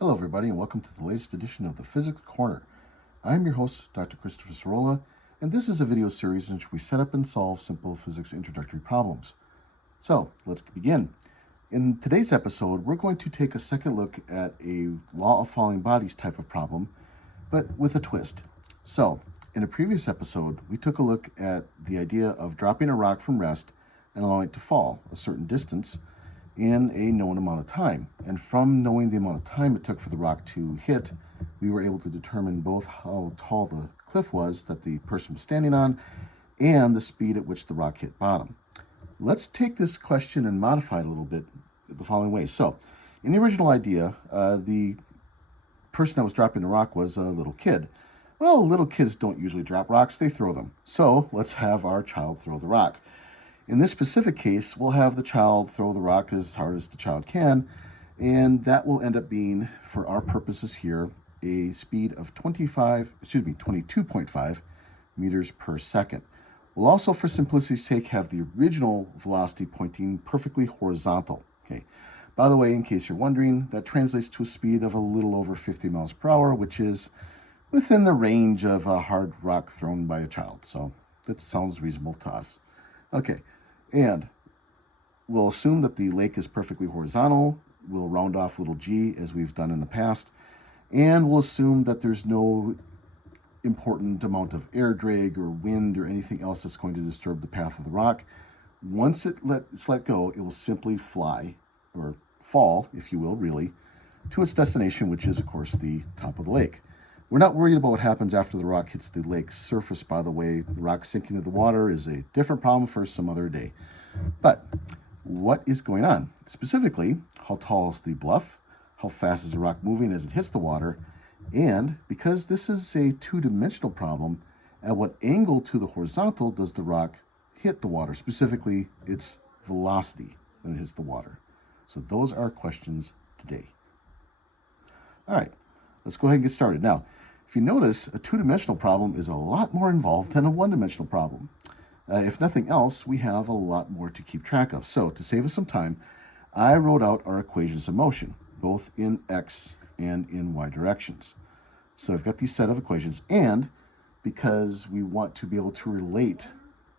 Hello everybody and welcome to the latest edition of the Physics Corner. I'm your host, Dr. Christopher Sorolla, and this is a video series in which we set up and solve simple physics introductory problems. So, let's begin. In today's episode, we're going to take a second look at a law of falling bodies type of problem, but with a twist. So, in a previous episode, we took a look at the idea of dropping a rock from rest and allowing it to fall a certain distance in a known amount of time. And from knowing the amount of time it took for the rock to hit, we were able to determine both how tall the cliff was that the person was standing on and the speed at which the rock hit bottom. Let's take this question and modify it a little bit the following way. So, in the original idea, the person that was dropping the rock was a little kid. Well, little kids don't usually drop rocks, they throw them. So, let's have our child throw the rock. In this specific case, we'll have the child throw the rock as hard as the child can, and that will end up being, for our purposes here, a speed of 22.5 meters per second. We'll also, for simplicity's sake, have the original velocity pointing perfectly horizontal. Okay. By the way, in case you're wondering, that translates to a speed of a little over 50 miles per hour, which is within the range of a hard rock thrown by a child. So that sounds reasonable to us. Okay. And we'll assume that the lake is perfectly horizontal. We'll round off little g as we've done in the past. And we'll assume that there's no important amount of air drag or wind or anything else that's going to disturb the path of the rock. Once it's let go, it will simply fly, or fall, if you will, really, to its destination, which is, of course, the top of the lake. We're not worried about what happens after the rock hits the lake's surface, by the way. The rock sinking into the water is a different problem for some other day. But what is going on? Specifically, how tall is the bluff? How fast is the rock moving as it hits the water? And because this is a two-dimensional problem, at what angle to the horizontal does the rock hit the water? Specifically, its velocity when it hits the water. So those are our questions today. All right, let's go ahead and get started. Now, if you notice, a two-dimensional problem is a lot more involved than a one-dimensional problem. If nothing else, we have a lot more to keep track of. So, to save us some time, I wrote out our equations of motion, both in x and in y directions. So I've got these set of equations, and because we want to be able to relate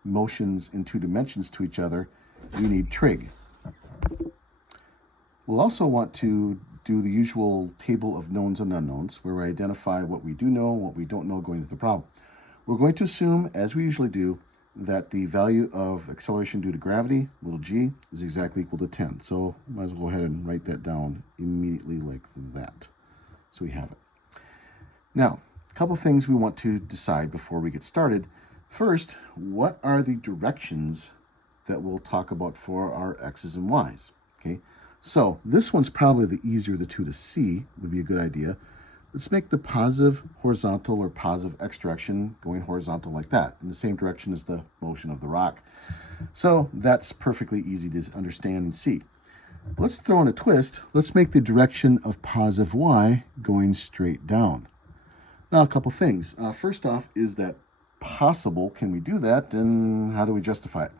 motions in two dimensions to each other, we need trig. We'll also want to do the usual table of knowns and unknowns, where we identify what we do know and what we don't know going into the problem. We're going to assume, as we usually do, that the value of acceleration due to gravity, little g, is exactly equal to 10. So might as well go ahead and write that down immediately like that. So we have it. Now, a couple things we want to decide before we get started. First, what are the directions that we'll talk about for our x's and y's? Okay. So this one's probably the easier of the two to see, would be a good idea. Let's make the positive horizontal or positive x direction going horizontal like that, in the same direction as the motion of the rock. So that's perfectly easy to understand and see. Let's throw in a twist. Let's make the direction of positive y going straight down. Now, a couple things. First off, is that possible? Can we do that? And how do we justify it?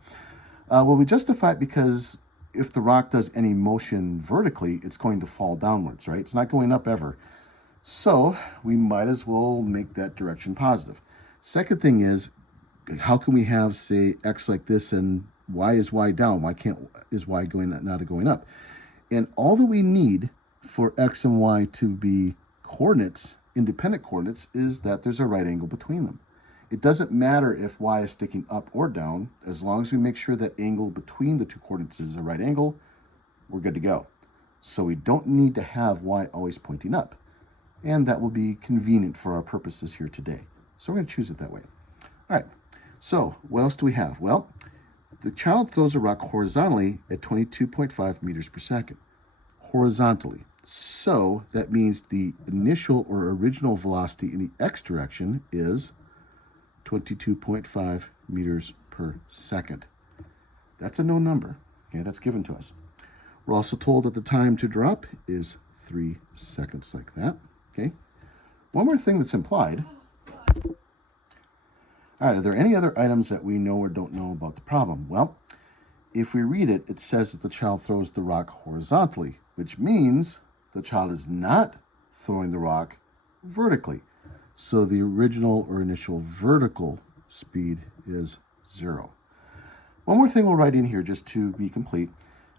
Well, we justify it because if the rock does any motion vertically, it's going to fall downwards, right? It's not going up ever. So we might as well make that direction positive. Second thing is, how can we have, say, x like this and y is y down? Why can't is y going not going up? And all that we need for x and y to be coordinates, independent coordinates, is that there's a right angle between them. It doesn't matter if y is sticking up or down, as long as we make sure that angle between the two coordinates is a right angle, we're good to go. So we don't need to have y always pointing up. And that will be convenient for our purposes here today. So we're going to choose it that way. All right, so what else do we have? Well, the child throws a rock horizontally at 22.5 meters per second. Horizontally. So that means the initial or original velocity in the x direction is 22.5 meters per second. That's a known number. Okay, that's given to us. We're also told that the time to drop is 3 seconds, like that. Okay. One more thing that's implied. All right, are there any other items that we know or don't know about the problem? Well, if we read it, it says that the child throws the rock horizontally, which means the child is not throwing the rock vertically. So the original or initial vertical speed is 0. One more thing we'll write in here just to be complete.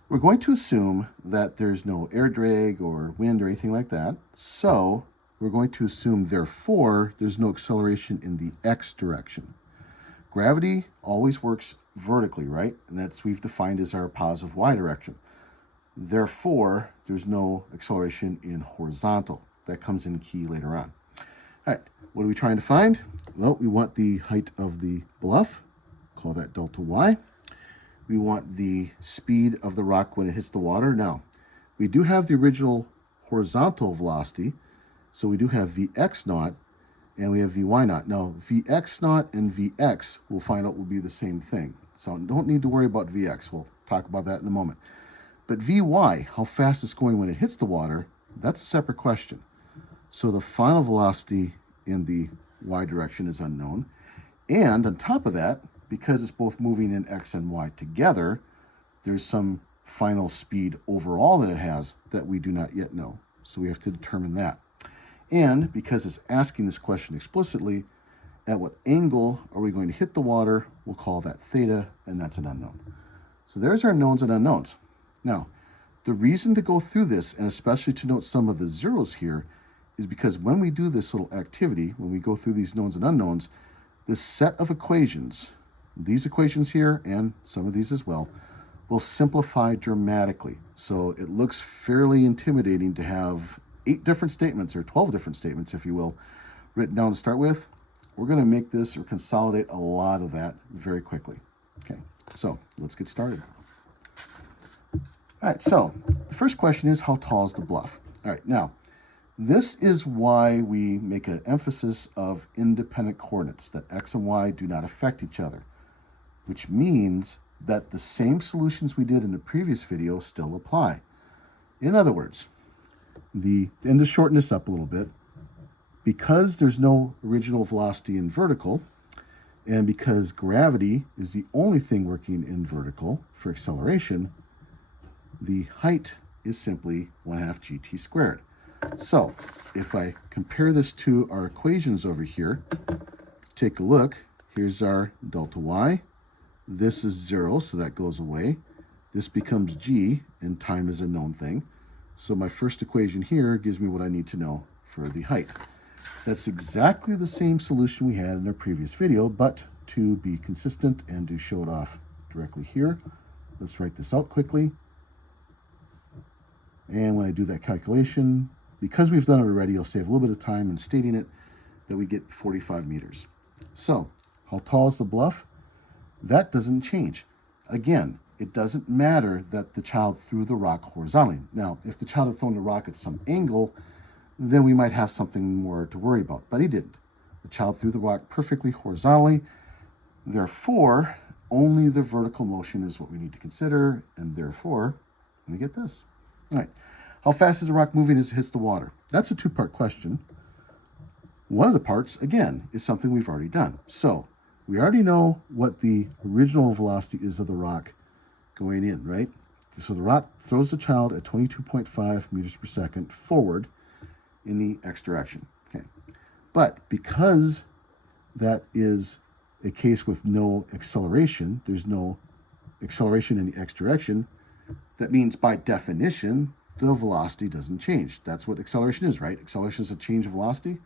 We're going to assume that there's no air drag or wind or anything like that. So we're going to assume, therefore, there's no acceleration in the x direction. Gravity always works vertically, right? And that's we've defined as our positive y direction. Therefore, there's no acceleration in horizontal. That comes in key later on. All right, what are we trying to find? Well, we want the height of the bluff. Call that delta y. We want the speed of the rock when it hits the water. Now, we do have the original horizontal velocity, so we do have Vx naught, and we have Vy naught. Now, Vx naught and Vx, we'll find out will be the same thing. So don't need to worry about Vx. We'll talk about that in a moment. But Vy, how fast it's going when it hits the water, that's a separate question. So the final velocity in the y direction is unknown. And on top of that, because it's both moving in x and y together, there's some final speed overall that it has that we do not yet know. So we have to determine that. And because it's asking this question explicitly, at what angle are we going to hit the water? We'll call that theta, and that's an unknown. So there's our knowns and unknowns. Now, the reason to go through this, and especially to note some of the zeros here, is because when we do this little activity, when we go through these knowns and unknowns, this set of equations, these equations here, and some of these as well, will simplify dramatically. So it looks fairly intimidating to have 8 different statements, or 12 different statements, if you will, written down to start with. We're going to make this or consolidate a lot of that very quickly. Okay, so let's get started. All right, so the first question is, how tall is the bluff? All right, now, this is why we make an emphasis of independent coordinates, that x and y do not affect each other, which means that the same solutions we did in the previous video still apply. In other words, and to shorten this up a little bit, because there's no original velocity in vertical, and because gravity is the only thing working in vertical for acceleration, the height is simply 1/2 gt squared. So if I compare this to our equations over here, take a look. Here's our delta y. This is 0, so that goes away. This becomes g, and time is a known thing. So my first equation here gives me what I need to know for the height. That's exactly the same solution we had in our previous video, but to be consistent and to show it off directly here, let's write this out quickly. And when I do that calculation, because we've done it already, I'll save a little bit of time in stating it, that we get 45 meters. So, how tall is the bluff? That doesn't change. Again, it doesn't matter that the child threw the rock horizontally. Now, if the child had thrown the rock at some angle, then we might have something more to worry about, but he didn't. The child threw the rock perfectly horizontally. Therefore, only the vertical motion is what we need to consider, and therefore, let me get this. All right, how fast is the rock moving as it hits the water? That's a 2-part question. One of the parts, again, is something we've already done. So we already know what the original velocity is of the rock going in, right? So the rock throws the child at 22.5 meters per second forward in the x direction. Okay, but because that is a case with no acceleration, there's no acceleration in the x direction, that means by definition, the velocity doesn't change. That's what acceleration is, right? Acceleration is a change of velocity.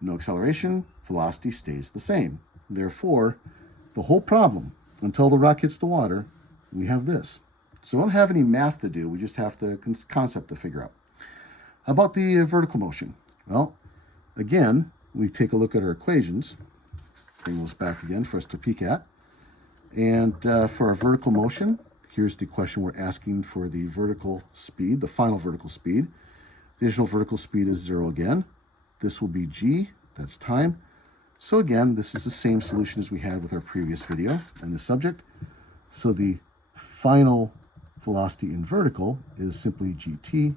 No acceleration, velocity stays the same. Therefore, the whole problem, until the rock hits the water, we have this. So we don't have any math to do, we just have the concept to figure out. How about the vertical motion? Well, again, we take a look at our equations. Bring those back again for us to peek at. And for our vertical motion, here's the question we're asking for the vertical speed, the final vertical speed. The initial vertical speed is 0 again. This will be g, that's time. So again, this is the same solution as we had with our previous video and the subject. So the final velocity in vertical is simply gt.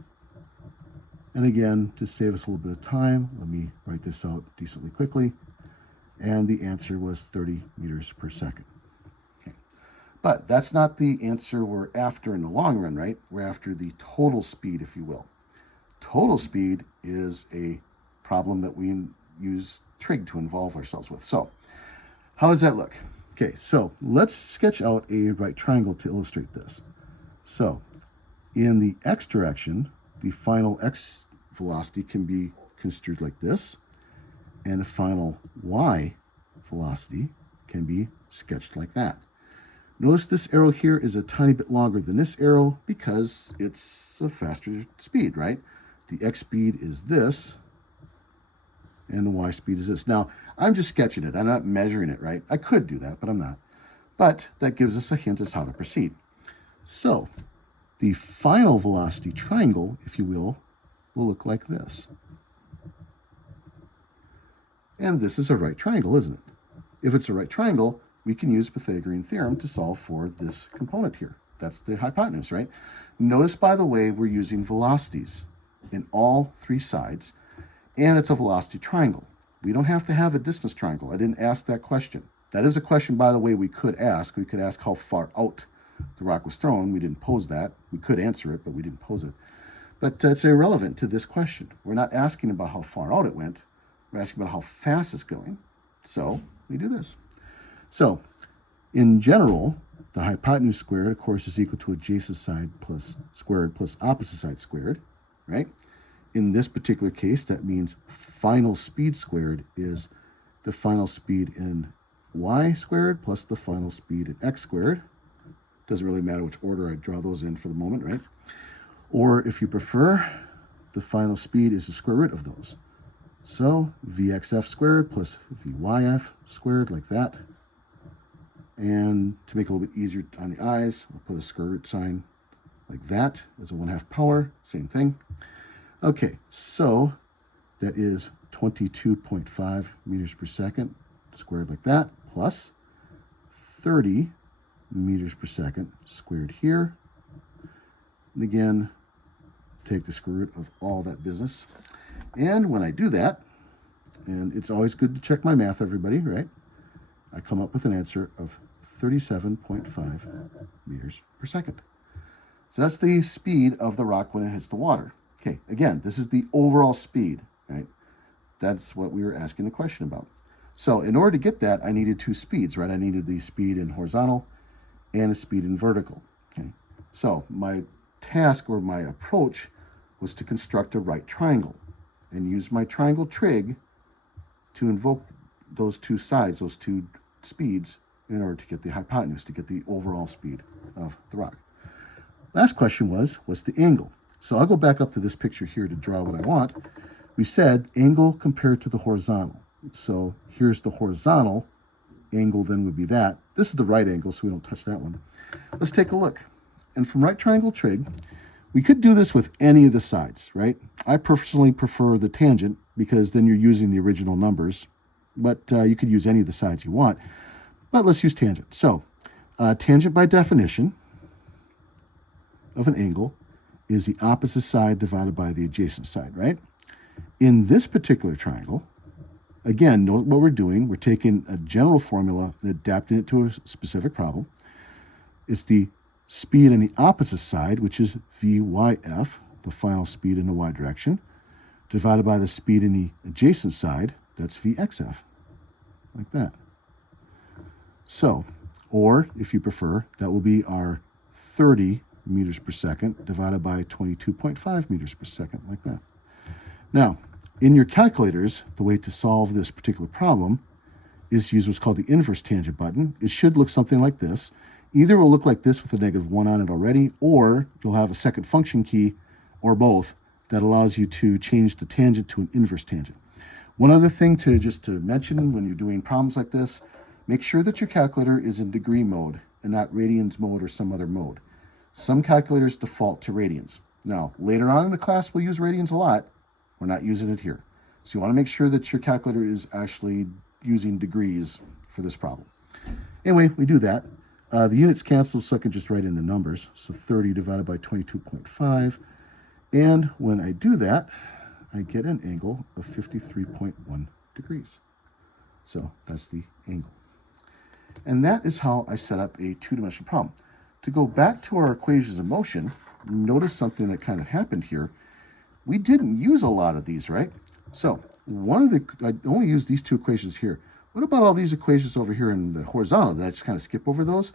And again, to save us a little bit of time, let me write this out decently quickly. And the answer was 30 meters per second. Okay. But that's not the answer we're after in the long run, right? We're after the total speed, if you will. Total speed is a problem that we use trig to involve ourselves with. So how does that look? Okay, so let's sketch out a right triangle to illustrate this. So in the x direction, the final x velocity can be construed like this, and the final y velocity can be sketched like that. Notice this arrow here is a tiny bit longer than this arrow because it's a faster speed, right? The x speed is this, and the y speed is this. Now, I'm just sketching it. I'm not measuring it, right? I could do that, but I'm not. But that gives us a hint as how to proceed. So the final velocity triangle, if you will look like this. And this is a right triangle, isn't it? If it's a right triangle, we can use Pythagorean theorem to solve for this component here. That's the hypotenuse, right? Notice, by the way, we're using velocities in all three sides, and it's a velocity triangle. We don't have to have a distance triangle. I didn't ask that question. That is a question, by the way, we could ask. We could ask how far out the rock was thrown. We didn't pose that. We could answer it, but we didn't pose it. But it's irrelevant to this question. We're not asking about how far out it went. We're asking about how fast it's going. So we do this. So in general, the hypotenuse squared, of course, is equal to adjacent side plus squared plus opposite side squared, right? In this particular case, that means final speed squared is the final speed in y squared plus the final speed in x squared. Doesn't really matter which order I draw those in for the moment, right? Or if you prefer, the final speed is the square root of those. So vxf squared plus vyf squared, like that. And to make it a little bit easier on the eyes, I'll put a square root sign like that as a 1/2 power, same thing. Okay, so that is 22.5 meters per second squared like that, plus 30 meters per second squared here. And again, take the square root of all that business. And when I do that, and it's always good to check my math, everybody, right? I come up with an answer of 37.5 meters per second. So that's the speed of the rock when it hits the water. Okay, again, this is the overall speed, right? That's what we were asking the question about. So in order to get that, I needed two speeds, right? I needed the speed in horizontal and a speed in vertical, okay? So my task or my approach was to construct a right triangle and use my triangle trig to invoke those two sides, those two speeds, in order to get the hypotenuse, to get the overall speed of the rock. Last question was, what's the angle? So I'll go back up to this picture here to draw what I want. We said angle compared to the horizontal. So here's the horizontal angle, then would be that. This is the right angle, so we don't touch that one. Let's take a look. And from right triangle trig, we could do this with any of the sides, right? I personally prefer the tangent because then you're using the original numbers, but you could use any of the sides you want. But let's use tangent. So tangent by definition of an angle is the opposite side divided by the adjacent side, right? In this particular triangle, again, note what we're doing. We're taking a general formula and adapting it to a specific problem. It's the speed in the opposite side, which is vyf, the final speed in the y direction, divided by the speed in the adjacent side, that's vxf, like that. So, or if you prefer, that will be our 30 meters per second divided by 22.5 meters per second, like that. Now, in your calculators, the way to solve this particular problem is to use what's called the inverse tangent button. It should look something like this. Either it will look like this with a -1 on it already, or you'll have a second function key, or both, that allows you to change the tangent to an inverse tangent. One other thing to mention when you're doing problems like this, make sure that your calculator is in degree mode and not radians mode or some other mode. Some calculators default to radians. Now, later on in the class, we'll use radians a lot. We're not using it here. So you want to make sure that your calculator is actually using degrees for this problem. Anyway, we do that. The units cancel, so I can just write in the numbers. So 30 divided by 22.5. And when I do that, I get an angle of 53.1 degrees. So that's the angle. And that is how I set up a two-dimensional problem. To go back to our equations of motion, notice something that kind of happened here. we didn't use a lot of these, right? So I only used these two equations here. What about all these equations over here in the horizontal? Did I just kind of skip over those?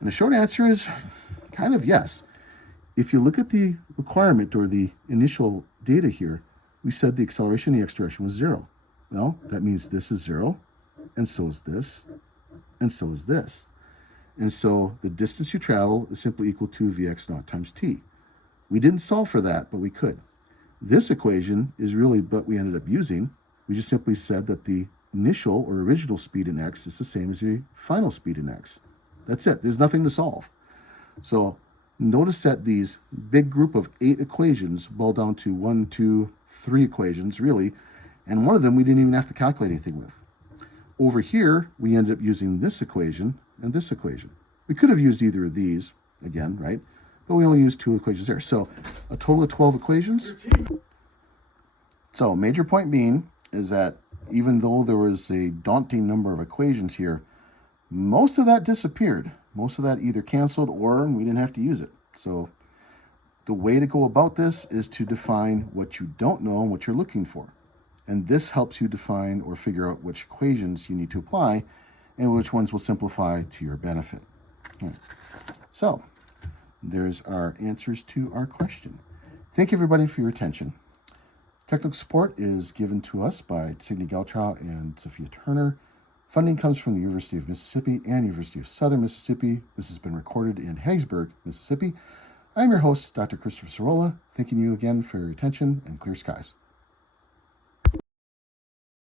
And the short answer is kind of yes. If you look at the requirement or the initial data here, we said the acceleration in the x direction was 0. Well, that means this is 0, and so is this, and so is this. And so the distance you travel is simply equal to vx naught times t. We didn't solve for that, but we could. This equation is really what we ended up using. We just simply said that the initial or original speed in x is the same as the final speed in x. That's it. There's nothing to solve. So notice that these big group of 8 equations boil down to 1, 2, 3 equations, really, and one of them we didn't even have to calculate anything with. Over here, we ended up using this equation and this equation. We could have used either of these, again, right? But we only used 2 equations there. So a total of 12 equations. So major point being is that even though there was a daunting number of equations here, most of that disappeared. Most of that either canceled or we didn't have to use it. So the way to go about this is to define what you don't know and what you're looking for. And this helps you define or figure out which equations you need to apply and which ones will simplify to your benefit. Right. So there's our answers to our question. Thank you everybody for your attention. Technical support is given to us by Signe Geltrow and Sophia Turner. Funding comes from the University of Mississippi and University of Southern Mississippi. This has been recorded in Hattiesburg, Mississippi. I'm your host, Dr. Christopher Sorolla, thanking you again for your attention and clear skies.